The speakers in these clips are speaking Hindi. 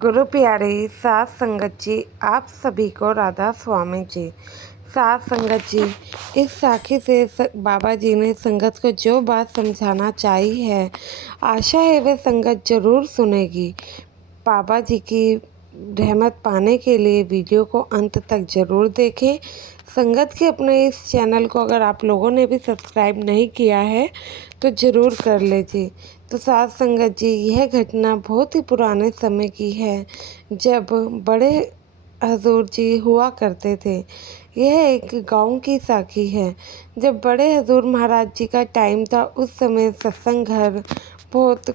गुरु प्यारे साध संगत जी, आप सभी को राधा स्वामी जी। साध संगत जी, इस साखी से बाबा जी ने संगत को जो बात समझाना चाही है, आशा है वह संगत जरूर सुनेगी। बाबा जी की रहमत पाने के लिए वीडियो को अंत तक ज़रूर देखें। संगत के अपने इस चैनल को अगर आप लोगों ने भी सब्सक्राइब नहीं किया है तो ज़रूर कर लीजिए। तो साथ संगत जी, यह घटना बहुत ही पुराने समय की है, जब बड़े हजूर जी हुआ करते थे। यह एक गांव की साखी है। जब बड़े हजूर महाराज जी का टाइम था, उस समय सत्संग घर बहुत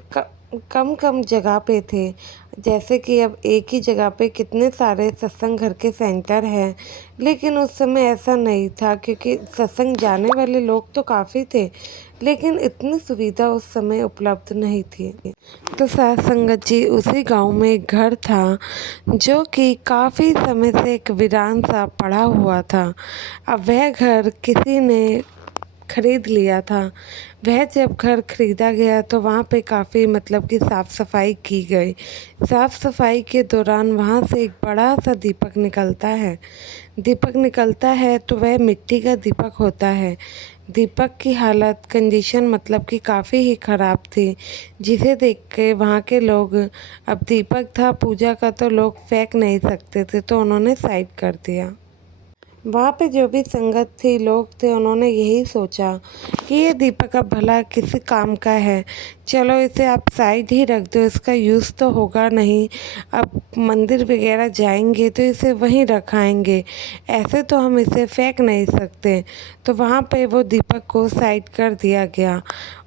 कम कम जगह पे थे। जैसे कि अब एक ही जगह पे कितने सारे सत्संग घर के सेंटर हैं, लेकिन उस समय ऐसा नहीं था, क्योंकि सत्संग जाने वाले लोग तो काफ़ी थे, लेकिन इतनी सुविधा उस समय उपलब्ध नहीं थी। तो साथ संगत जी, उसी गांव में एक घर था जो कि काफ़ी समय से एक वीरान सा पड़ा हुआ था। अब वह घर किसी ने खरीद लिया था। वह जब घर खरीदा गया तो वहाँ पे काफ़ी मतलब कि साफ़ सफाई की गई। साफ़ सफाई के दौरान वहाँ से एक बड़ा सा दीपक निकलता है। दीपक निकलता है तो वह मिट्टी का दीपक होता है। दीपक की हालत कंडीशन मतलब कि काफ़ी ही ख़राब थी, जिसे देख के वहाँ के लोग, अब दीपक था पूजा का तो लोग फेंक नहीं सकते थे, तो उन्होंने साइड कर दिया। वहाँ पे जो भी संगत थी, लोग थे, उन्होंने यही सोचा कि ये दीपक अब भला किसी काम का है, चलो इसे आप साइड ही रख दो, इसका यूज़ तो होगा नहीं। अब मंदिर वगैरह जाएंगे तो इसे वहीं रखाएंगे, ऐसे तो हम इसे फेंक नहीं सकते। तो वहाँ पे वो दीपक को साइड कर दिया गया,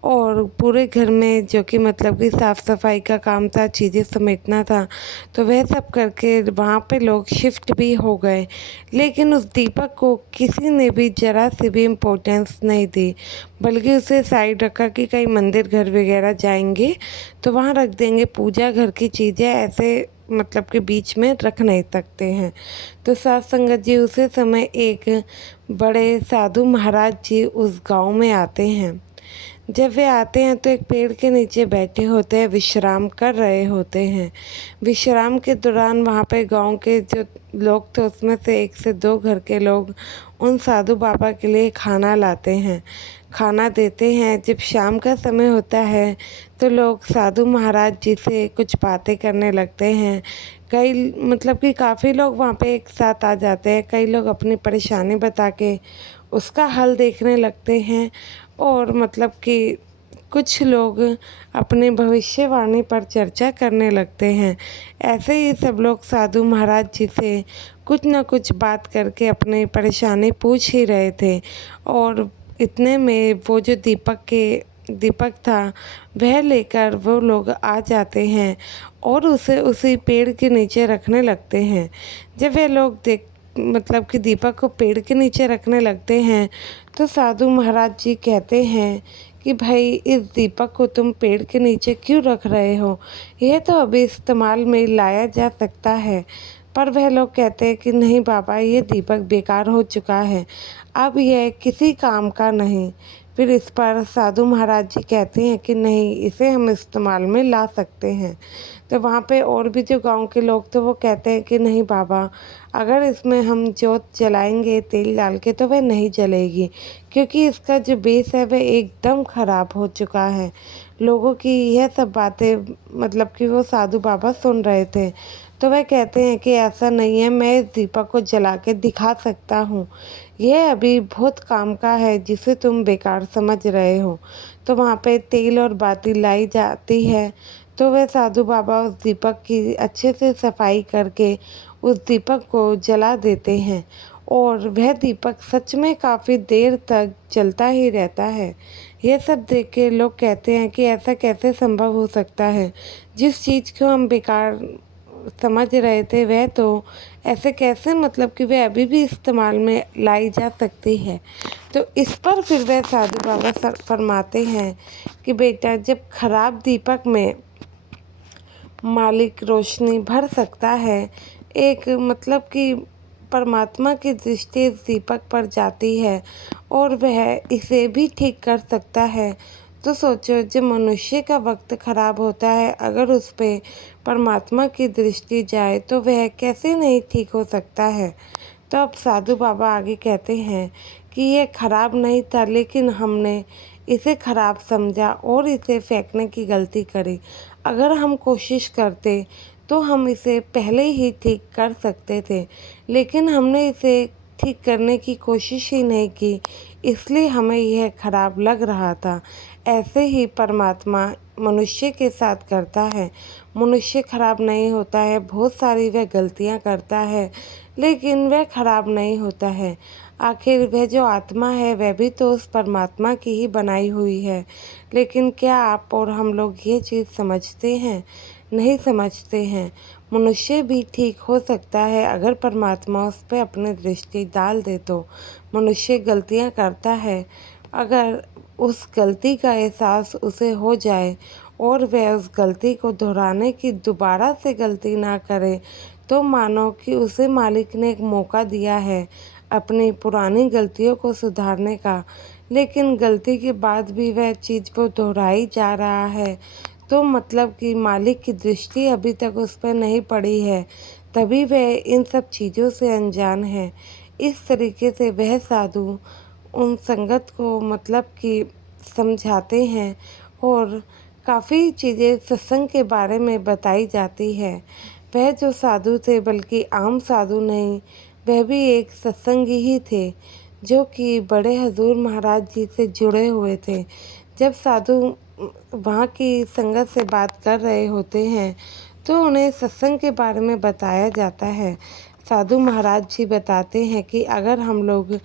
और पूरे घर में जो कि मतलब कि साफ़ सफाई का काम था, चीज़ें समेटना था, तो वह सब करके वहाँ पे लोग शिफ्ट भी हो गए। लेकिन उस दीपक को किसी ने भी ज़रा सी भी इम्पोर्टेंस नहीं दी, बल्कि उसे साइड रखा कि कहीं मंदिर घर वगैरह जाएंगे तो वहाँ रख देंगे, पूजा घर की चीज़ें ऐसे मतलब कि बीच में रख नहीं सकते हैं। तो साथ संगत जी, उसी समय एक बड़े साधु महाराज जी उस गांव में आते हैं। जब वे आते हैं तो एक पेड़ के नीचे बैठे होते हैं, विश्राम कर रहे होते हैं। विश्राम के दौरान वहाँ पे गांव के जो लोग थे, उसमें से एक से दो घर के लोग उन साधु बाबा के लिए खाना लाते हैं, खाना देते हैं। जब शाम का समय होता है तो लोग साधु महाराज जी से कुछ बातें करने लगते हैं। कई मतलब कि काफ़ी लोग वहाँ पे एक साथ आ जाते हैं। कई लोग अपनी परेशानी बता के उसका हल देखने लगते हैं, और मतलब कि कुछ लोग अपने भविष्यवाणी पर चर्चा करने लगते हैं। ऐसे ही सब लोग साधु महाराज जी से कुछ न कुछ बात करके अपनी परेशानी पूछ ही रहे थे। और इतने में वो जो दीपक था, वह लेकर वो लोग आ जाते हैं और उसे उसी पेड़ के नीचे रखने लगते हैं। जब वे लोग मतलब कि दीपक को पेड़ के नीचे रखने लगते हैं, तो साधु महाराज जी कहते हैं कि भाई, इस दीपक को तुम पेड़ के नीचे क्यों रख रहे हो, यह तो अभी इस्तेमाल में लाया जा सकता है। पर वह लोग कहते हैं कि नहीं बाबा, ये दीपक बेकार हो चुका है, अब यह किसी काम का नहीं। फिर इस पर साधु महाराज जी कहते हैं कि नहीं, इसे हम इस्तेमाल में ला सकते हैं। तो वहाँ पे और भी जो गांव के लोग थे, वो कहते हैं कि नहीं बाबा, अगर इसमें हम जोत जलाएंगे तेल डाल के तो वह नहीं जलेगी, क्योंकि इसका जो बेस है वह एकदम ख़राब हो चुका है। लोगों की यह सब बातें मतलब कि वो साधु बाबा सुन रहे थे। तो वह कहते हैं कि ऐसा नहीं है, मैं इस दीपक को जला के दिखा सकता हूँ, यह अभी बहुत काम का है जिसे तुम बेकार समझ रहे हो। तो वहाँ पे तेल और बाती लाई जाती है। तो वह साधु बाबा उस दीपक की अच्छे से सफाई करके उस दीपक को जला देते हैं, और वह दीपक सच में काफ़ी देर तक जलता ही रहता है। यह सब देख के लोग कहते हैं कि ऐसा कैसे संभव हो सकता है, जिस चीज़ को हम बेकार समझ रहे थे वह तो ऐसे कैसे मतलब कि वह अभी भी इस्तेमाल में लाई जा सकती है। तो इस पर फिर वह साधु बाबा फरमाते हैं कि बेटा, जब खराब दीपक में मालिक रोशनी भर सकता है, एक मतलब कि परमात्मा की दृष्टि इस दीपक पर जाती है और वह इसे भी ठीक कर सकता है, तो सोचो, जब मनुष्य का वक्त खराब होता है, अगर उस पे परमात्मा की दृष्टि जाए तो वह कैसे नहीं ठीक हो सकता है। तो अब साधु बाबा आगे कहते हैं कि ये खराब नहीं था, लेकिन हमने इसे खराब समझा और इसे फेंकने की गलती करी। अगर हम कोशिश करते तो हम इसे पहले ही ठीक कर सकते थे, लेकिन हमने इसे ठीक करने की कोशिश ही नहीं की, इसलिए हमें यह खराब लग रहा था। ऐसे ही परमात्मा मनुष्य के साथ करता है। मनुष्य खराब नहीं होता है, बहुत सारी वह गलतियाँ करता है, लेकिन वह खराब नहीं होता है। आखिर वह जो आत्मा है वह भी तो उस परमात्मा की ही बनाई हुई है। लेकिन क्या आप और हम लोग ये चीज़ समझते हैं? नहीं समझते हैं। मनुष्य भी ठीक हो सकता है अगर परमात्मा उस पर अपनी दृष्टि डाल दे तो। मनुष्य गलतियाँ करता है, अगर उस गलती का एहसास उसे हो जाए और वह उस गलती को दोहराने की दोबारा से गलती ना करे, तो मानो कि उसे मालिक ने एक मौका दिया है अपनी पुरानी गलतियों को सुधारने का, लेकिन गलती के बाद भी वह चीज़ वो दोहराई जा रहा है, तो मतलब कि मालिक की दृष्टि अभी तक उस पर नहीं पड़ी है, तभी वह इन सब चीज़ों से अनजान है। इस तरीके से वह साधु उन संगत को मतलब कि समझाते हैं और काफ़ी चीज़ें सत्संग के बारे में बताई जाती है। वह जो साधु थे बल्कि आम साधु नहीं, वह भी एक सत्संगी ही थे, जो कि बड़े हजूर महाराज जी से जुड़े हुए थे। जब साधु वहाँ की संगत से बात कर रहे होते हैं, तो उन्हें सत्संग के बारे में बताया जाता है। साधु महाराज जी बताते हैं कि अगर हम लोग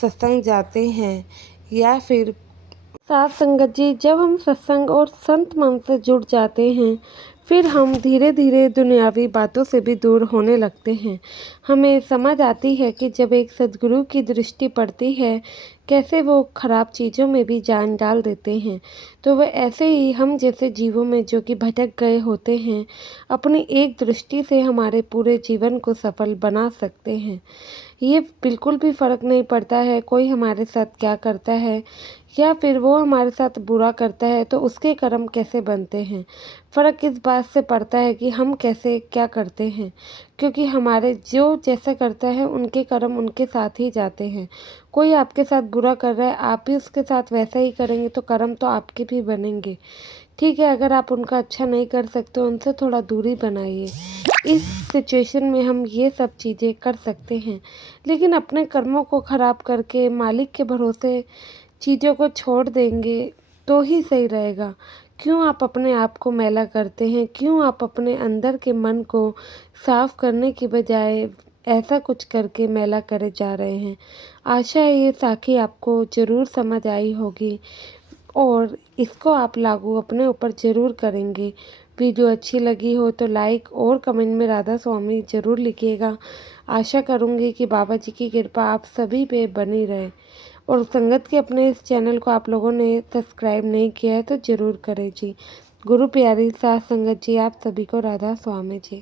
सत्संग जाते हैं या फिर साथ संगत जी, जब हम सत्संग और संत मन से जुड़ जाते हैं, फिर हम धीरे धीरे दुनियावी बातों से भी दूर होने लगते हैं। हमें समझ आती है कि जब एक सद्गुरु की दृष्टि पड़ती है, कैसे वो खराब चीज़ों में भी जान डाल देते हैं। तो वह ऐसे ही हम जैसे जीवों में जो कि भटक गए होते हैं, अपनी एक दृष्टि से हमारे पूरे जीवन को सफल बना सकते हैं। ये बिल्कुल भी फ़र्क नहीं पड़ता है कोई हमारे साथ क्या करता है या फिर वो हमारे साथ बुरा करता है तो उसके कर्म कैसे बनते हैं। फ़र्क इस बात से पड़ता है कि हम कैसे क्या करते हैं, क्योंकि हमारे जो जैसा करता है उनके कर्म उनके साथ ही जाते हैं। कोई आपके साथ बुरा कर रहा है, आप भी उसके साथ वैसा ही करेंगे तो कर्म तो आपके भी बनेंगे। ठीक है, अगर आप उनका अच्छा नहीं कर सकते, उनसे थोड़ा दूरी बनाइए। इस सिचुएशन में हम ये सब चीज़ें कर सकते हैं, लेकिन अपने कर्मों को ख़राब करके मालिक के भरोसे चीज़ों को छोड़ देंगे तो ही सही रहेगा। क्यों आप अपने आप को मैला करते हैं? क्यों आप अपने अंदर के मन को साफ़ करने की बजाय ऐसा कुछ करके मैला करे जा रहे हैं? आशा है ये साखी आपको ज़रूर समझ आई होगी और इसको आप लागू अपने ऊपर ज़रूर करेंगे। वीडियो अच्छी लगी हो तो लाइक और कमेंट में राधा स्वामी ज़रूर लिखिएगा। आशा करूँगी कि बाबा जी की कृपा आप सभी पे बनी रहे। और संगत के अपने इस चैनल को आप लोगों ने सब्सक्राइब नहीं किया है तो ज़रूर करें जी। गुरु प्यारी साथ संगत जी, आप सभी को राधा स्वामी जी।